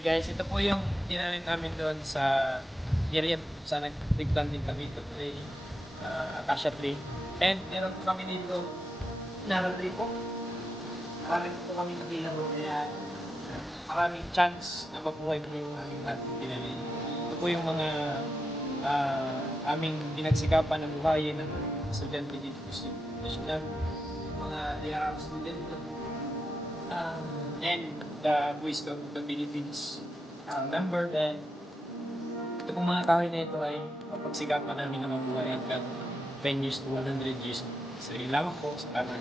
Hey guys, ito po yung tinanim namin doon sa area sa nag-tree din kami. Ito po ay acacia tree. And meron po kami dito na tree po. Marami po kami nakila doon kaya maraming chance na mabuhay po yung aming ating tinanim. Ito po yung mga aming pinagsikapan ng buhayin ng estudyante dito sa national, mga DRM student. And the Boy Scout of the Philippines member. Then, ito pong mga kahoy na ito ay mapagsikapan namin na mabuhay hanggang 10 years to 100 years. So, yun lamang po sa kanan.